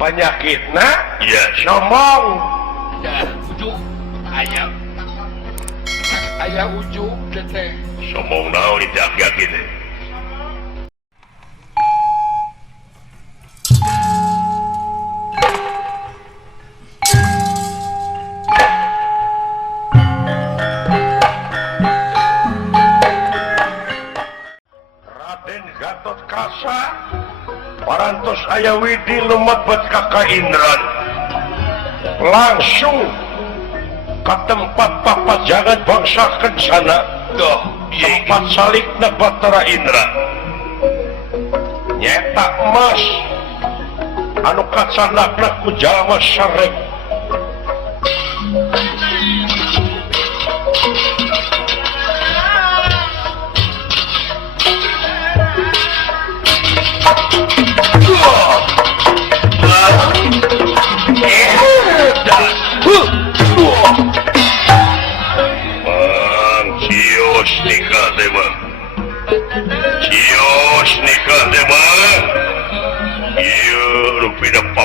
penyakitna ya ngomong ujung ayah ujung teteh sombong naon itu yakin Raden Gatot Kaca parantos aya widi lumebet ka kaindran langsung ke tempat papajangan bangsa kencana tempat salikna Batara Indra nyeta emas anu kacanakna ku jalma sareng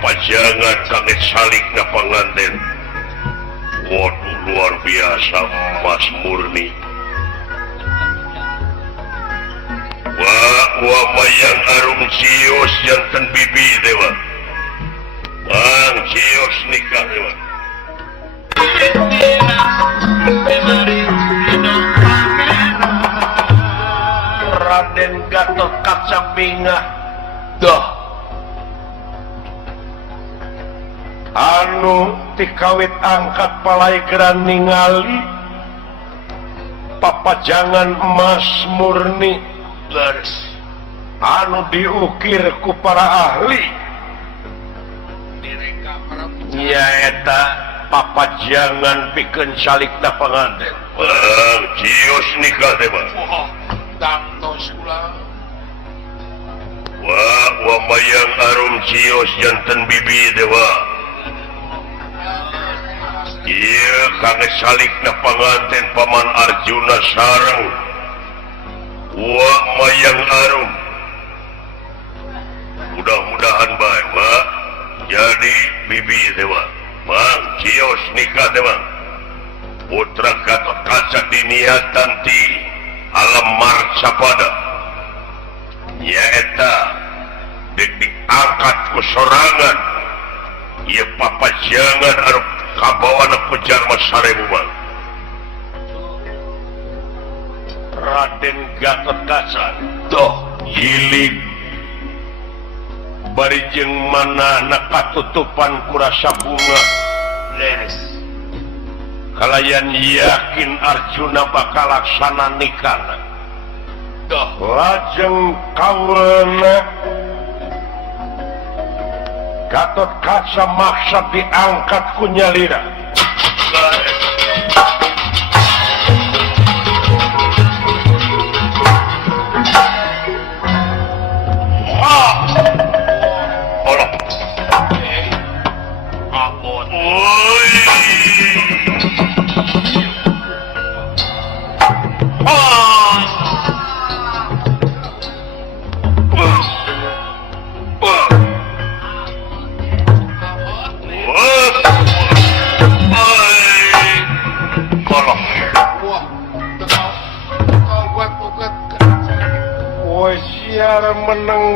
papajangan sangat salik na panganten waduh luar biasa Mas Murni wah mayang arum cios jantan bibi dewa bang cios nikah dewa Raden Gatot Kaca bingah anu tikawit angkat palaigeran ningali papajangan emas murni anu diukir ku para ahli nyaeta papajangan pikeun salikna panganten cios nikah teh Bang wah mayang arum cios jantan bibi dewa iya kang salikna panganten paman Arjuna sareng wah mayang arum mudah-mudahan bae Pak jadi bibi dewa Bang cios nikah dewa putra Gatot Kaca diniatan ti alam marcapada nyaeta dek diangkat ku sorangan ieu papajangan anu kabawana ku jalma sarebu Bang Raden Gatot Kaca hilik bari jeung manahna katutupan ku rasa bunga kalayan yakin Arjuna bakal laksana nikahna lajeng kaulana Gatot Kaca maksa diangkat ku nyalira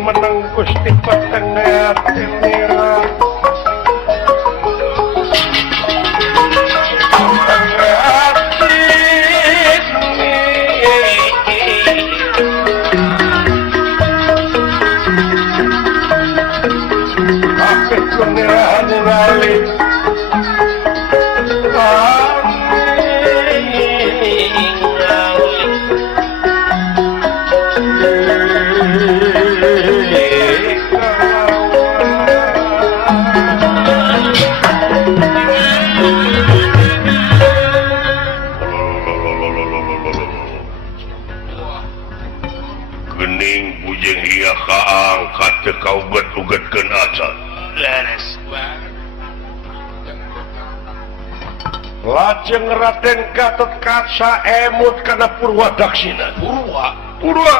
menang Gusti Patengah Tinira tapi kunirahan ngali kau bet-ugetkeun acan lajeng Raden Gatot Kaca emut kana Purwadaksina Purwa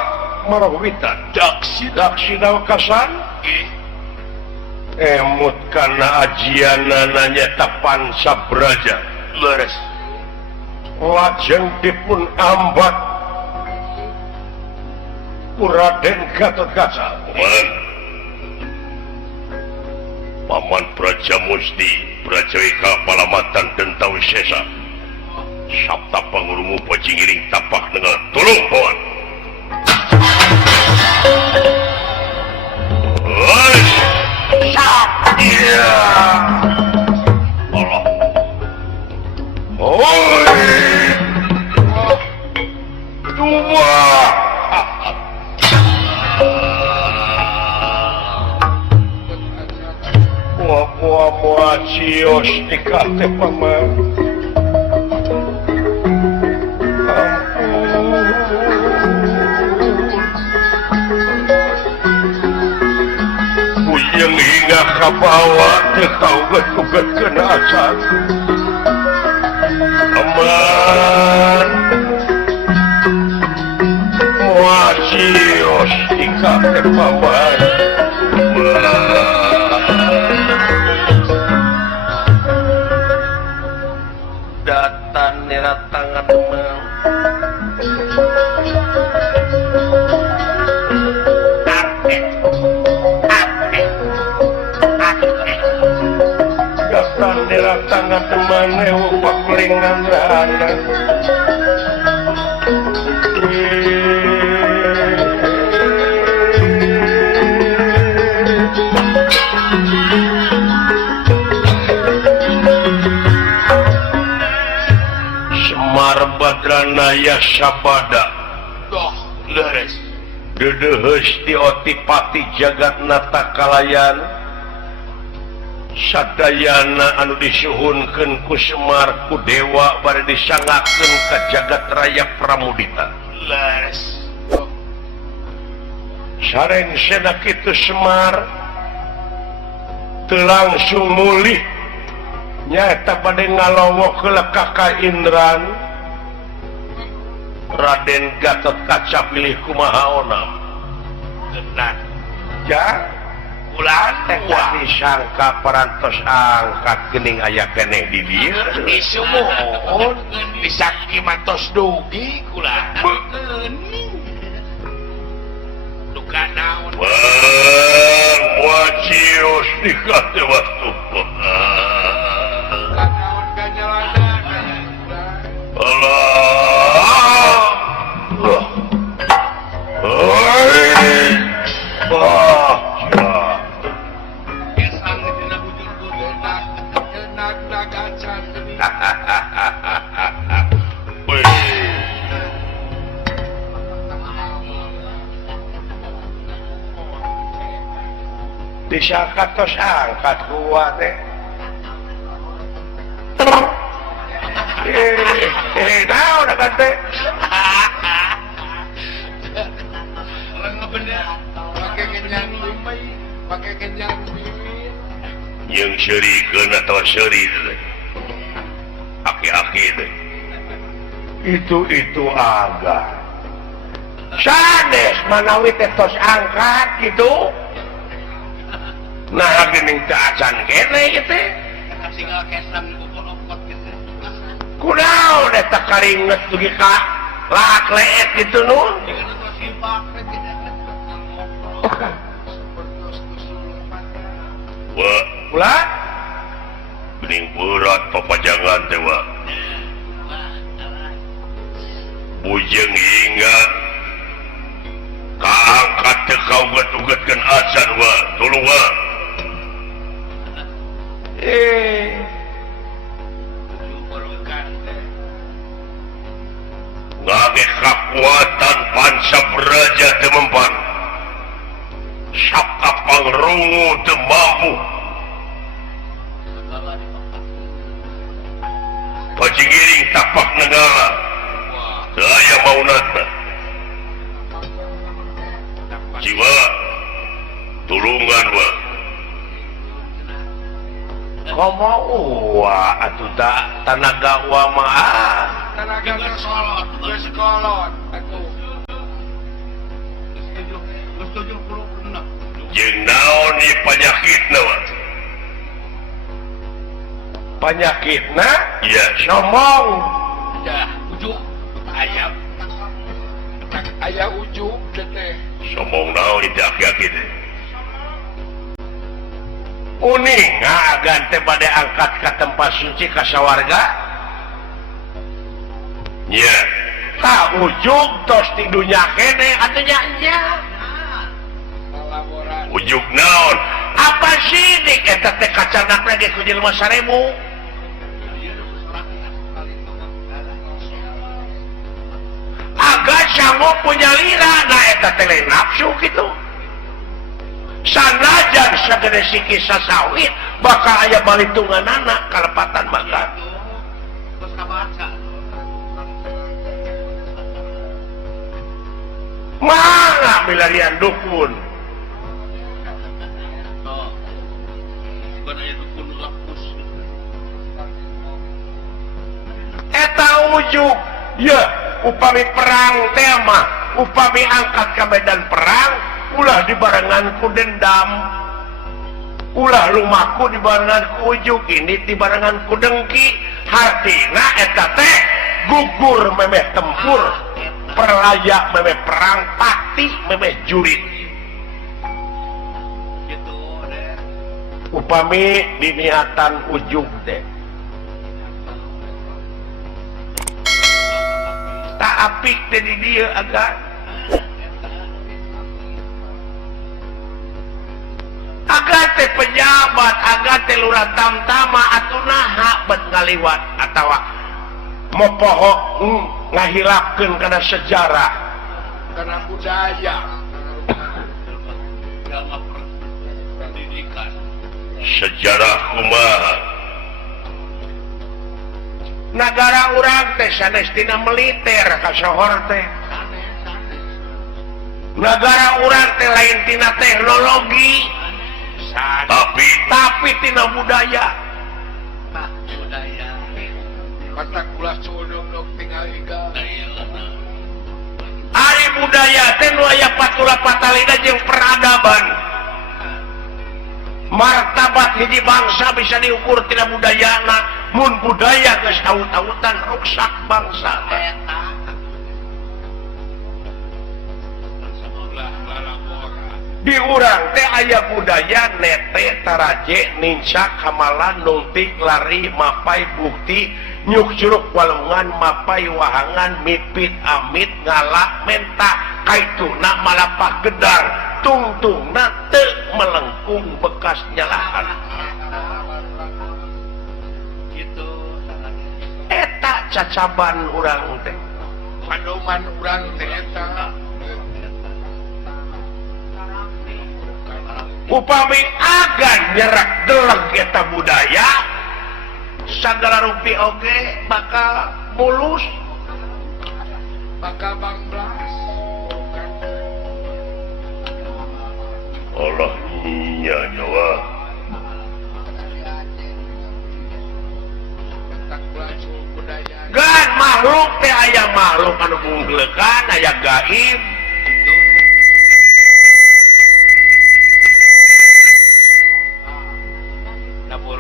Marwita Daksina Wakasan emut kana ajiana nanya tapan sabraja leres lajeng dipun ambat Raden Gatotkaca Paman Praja Musti Prajawika Palamatan Denta Wisesa Sabta Pangurumu Pacingiring tapak dengan tulung pohon iya Allah dua buah cios dikate paman yang hingga ke bawah terkauget-kuget kena asal aman muasios dikate paman datan nira tangan demam datan nira tangan demam upak lingan rana Badranaya Sabada leres dedeheus ti otipati jagat nata kalayan sadayana anu disuhunkeun ku Semar ku dewa bari disangakeun ka jagat raya Pramudita leres sareng sena kitu Semar teu langsung mulih nyaeta bade ngalongok ke ka Indran Raden Gatotkaca pilih kumaha onam tenang ja ulah teh disangka parantos angkat geuning aya keneh di dieu isu mohon disangki mantos dugi kula duka naon wacios dikate waktu disangkat tos angkat gua teh naon kan teh pakai kenyang yang syarikeun atau syari aki-aki teh itu agak sanes manawi teh tos angkat gitu nah geuning teh acan keneh teh tinggal kesan opot gitu kunaon eta karinget dugi ka laak leet gitu nu wah ulah bening berat papajangan teh wah bujeng hingga kaangkat teh kauget-ugetkeun acan wah tuluh wah ngage kakuatan Pancabraja teu mempan sabta pangrungu teu mampu pacingiring tapak negara teu aya maunatna jiwa tulungan wa komo uwa atuh tanaga uwa mah tanaga geus kolot atuh jeung naon ieu panyakitna wa Penyakitna iya sombong. dah ujuk ayam ayah ujuk teh sombong naon itu aki-aki teh Uning agan teh bade angkat ke tempat suci ka sawarga. nya Tak ujug tos di dunia kene atunya nya. laporan ujuk naon Apa sih dik eta teh kacanak lagi ku jelema 1000. Agak sanggup punya lira, nah eta teh lain nafsu gitu. Sanajan sagede siki sasawit bakal aya balitunganana kalepatan makan. Mana milarian dukun? Eta ujuk, ya upami perang tema, upami angkat ke medan perang, ulah dibarengan ku dendam, ulah lumaku dibarengan ku ujuk, ini dibarengan ku dengki, hartina eta teh gugur memeh tempur, perlayak memeh perang, pati memeh jurit. Upami diniatan ujuk deh. Tak apik dari dia agak teh pejabat agak teh lurah tamtama atau naha bet ngaliwat atau mopoho ngahilapkeun kana sejarah karena budaya pendidikan sejarah kumaha negara urang teh sanes tina militer kasohor teh negara urang teh lain tina teknologi tapi tina budaya mata kula sodong dok tinggal iga ari budaya teh nu aya patula patalina jeung peradaban martabat hiji bangsa bisa diukur tina budayana mun budaya geus taut-tautan ruksak bangsa di urang teh aya budaya nete taraje nincak hamalan nungtik lari mapai bukti nyuk curug walungan mapai wahangan mipit amit ngalak menta kaituna malapah gedar tungtungna teu melengkung bekas nyalahan gitu eta cacaban urang teh padoman urang teh eta upami agan nyerak deleg eta budaya sagala rupi oge bakal mulus maka banglas Allah iya Jawa tak kula budaya gan makhluk teh aya makhluk anu bungglekan aya gaib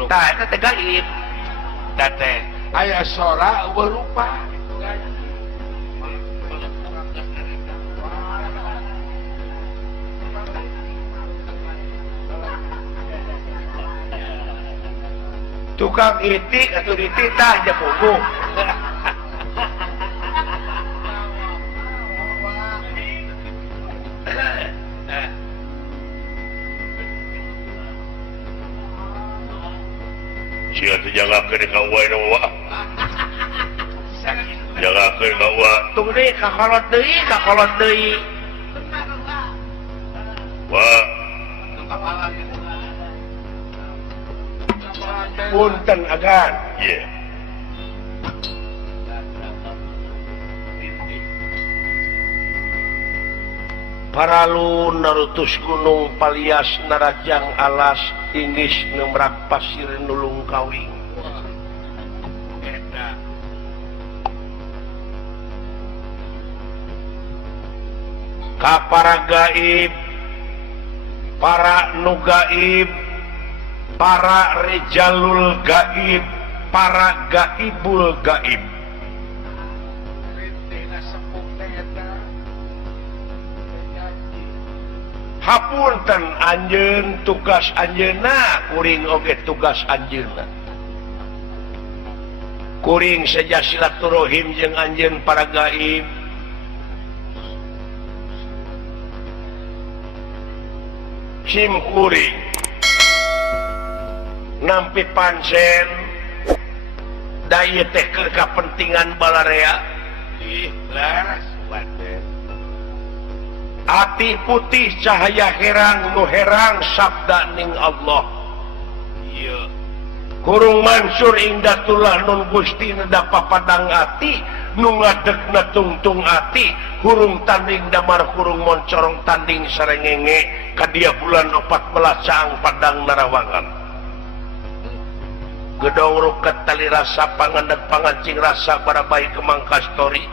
tah eta teh gaib da teh aya sora berupa tukang itik atau dititah aja punggung sia teh jangakeun ka uwa na wa jangakeun ka uwa tunggu deh kakolot deui wa punten agan ye paralun narutus gunung palias narajang alas ingis nemrak pasir nulung kawing kapara gaib para nugaib, para rijalul gaib, para gaibul gaib. Hapunten anjeun tugas anjeunna, kuring oge tugas anjeunna. Kuring saja silaturahim jeung anjeun para gaib. Sim kuring nampi pancen da ieu teh keur kapentingan balarea. Ikhlas wae. Ati putih cahaya herang nu herang sabda ning Allah. Ieu kurung mansur indatullah nun Gusti da papadang ati nu ngadegna tungtung ati hurung tanding damar hurung moncorong tanding sarengenge kadia bulan 14 caang padang narawangan. Gedong ruket tali rasa pangandak pangancing rasa barabai kemang kastori.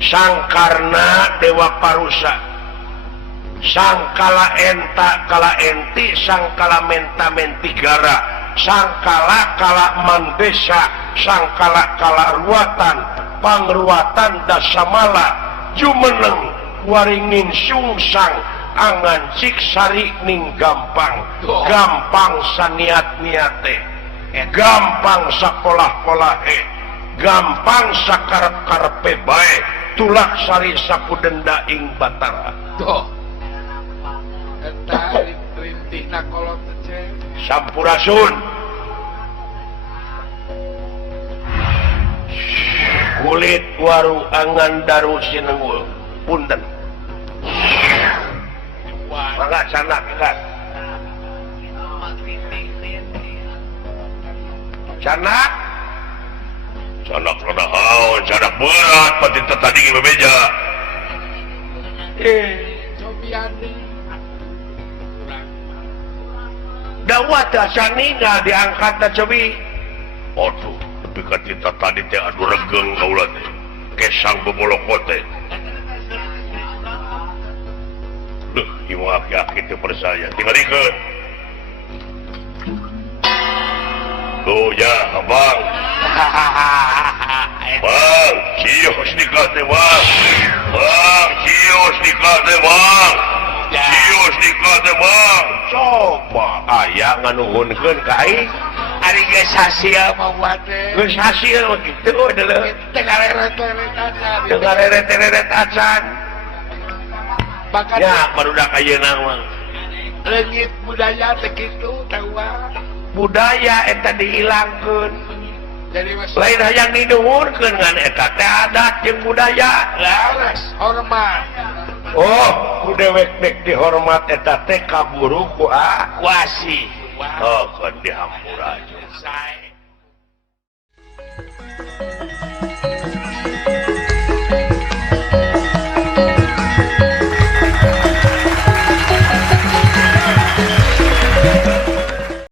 Sangkarna dewa parusa, sangkala enta kala enti, sangkala menta mentigara, sangkala kala mandesa, sangkala kala ruatan, pangruatan dasamala, jumeneng waringin sungsang, angan siksari ning gampang, gampang saniat-niate, gampang sakolah-kolahe, gampang sakarep-karepe bae, tulak sari sapudenda ing batara. Tuh. Eta rintihna kolot teh. Sampurasun. Kulit waru angan daru sinengul. Punten. Mangga sanak kan. Sanak. Sanak rada haon, sanak berat pati tadi ge bebeja. Cobiani. Dawat saninga diangkat da cobi. Aduh, tapi ka tita tadi teh adu regeng kaula teh. Kesang bebolokot teh. Duh, ieu aki-aki teh percaya. Tingalikeun. Tuh ya, Abang. Bang, cios nikah teh bang. Bang, cios nikah teh bang. Cios nikah teh bang. Coba aya nganuhunkeun ka aing. Ari geus hasil mah buat teh. Geus hasil kitu adalah Teu ngareret-eret aja. teu ngareret-eret acan. Bahkan Ya, barudak ayeuna mah. leungit budaya teh kitu tawa. Budaya eta dihilangkeun. Jadi mas Lain hayang dinuhurkeun ngan eta teh adat jeung budaya. laras hormat. Oh, ku dewek dek dihormat eta teh kaburu ku wasi. Oh, kan dihampura aja. Saya